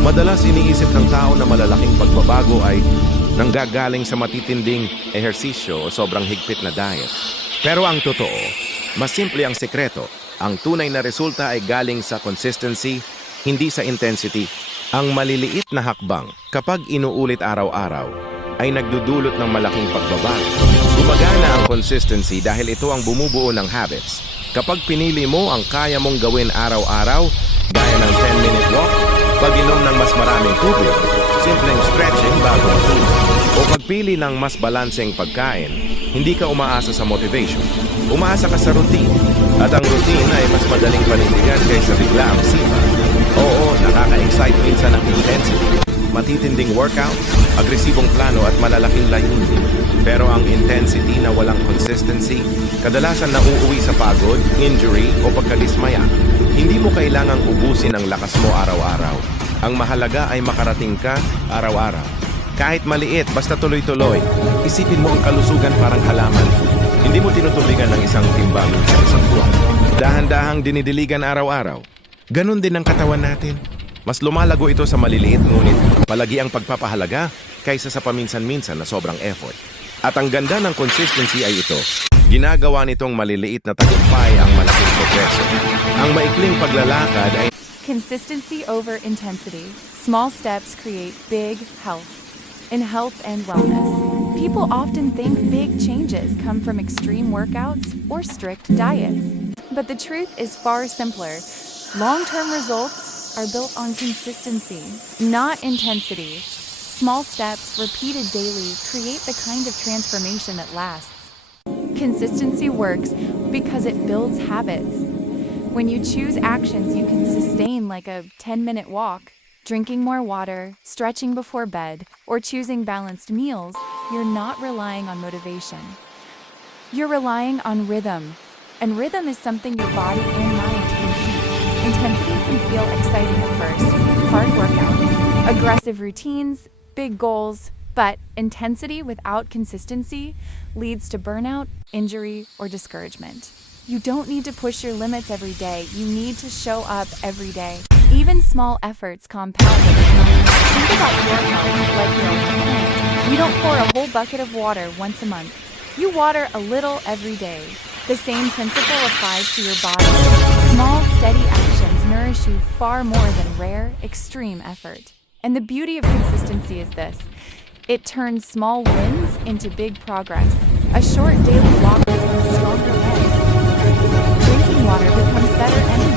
Madalas iniisip ng tao na malalaking pagbabago ay nanggagaling sa matitinding ehersisyo o sobrang higpit na diet. Pero ang totoo, mas simple ang sekreto. Ang tunay na resulta ay galing sa consistency, hindi sa intensity. Ang maliliit na hakbang, kapag inuulit araw-araw, ay nagdudulot ng malaking pagbabago. Gumagana ang consistency dahil ito ang bumubuo ng habits. Kapag pinili mo ang kaya mong gawin araw-araw, gaya ng 10-minute walk, pag-inom ng mas maraming tubig, simpleng stretching bago matulog, o pagpili ng mas balanseng pagkain, hindi ka umaasa sa motivation. Umaasa ka sa routine. At ang routine ay mas madaling panindigan kaysa bigla ang sipa. Oo, nakaka-excite minsan ang intensity. Matitinding workout, agresibong plano at malalaking layunin. Pero ang intensity na walang consistency, kadalasan nauuwi sa pagod, injury o pagkadismaya. Hindi mo kailangang ubusin ang lakas mo araw-araw. Ang mahalaga ay makarating ka araw-araw. Kahit maliit, basta tuloy-tuloy. Isipin mo ang kalusugan parang halaman. Hindi mo tinutubigan ng isang timbang sa isang buwan. Dahan-dahang dinidiligan araw-araw. Ganon din ang katawan natin. Mas lumalago ito sa maliliit ngunit palagi ang pagpapahalaga kaysa sa paminsan-minsan na sobrang effort. At ang ganda ng consistency ay ito. Ginagawa nitong maliliit na tagumpay ang malaking progreso. Ang maikling paglalakad ay Consistency over intensity. Small steps create big health. In health and wellness, people often think big changes come from extreme workouts or strict diets. But the truth is far simpler. Long-term results are built on consistency, not intensity. Small steps, repeated daily, create the kind of transformation that lasts. Consistency works because it builds habits. When you choose actions you can sustain, like a 10-minute walk, drinking more water, stretching before bed, or choosing balanced meals, you're not relying on motivation. You're relying on rhythm. And rhythm is something your body and mind can keep. Intensity can feel exciting at first, hard workouts, aggressive routines, big goals, but intensity without consistency leads to burnout, injury, or discouragement. You don't need to push your limits every day. You need to show up every day. Even small efforts compound over time. Think about your health like your own plant. You don't pour a whole bucket of water once a month. You water a little every day. The same principle applies to your body. Small, steady actions nourish you far more than rare, extreme effort. And the beauty of consistency is this. It turns small wins into big progress. A short daily walk becomes stronger legs. Drinking water becomes better energy.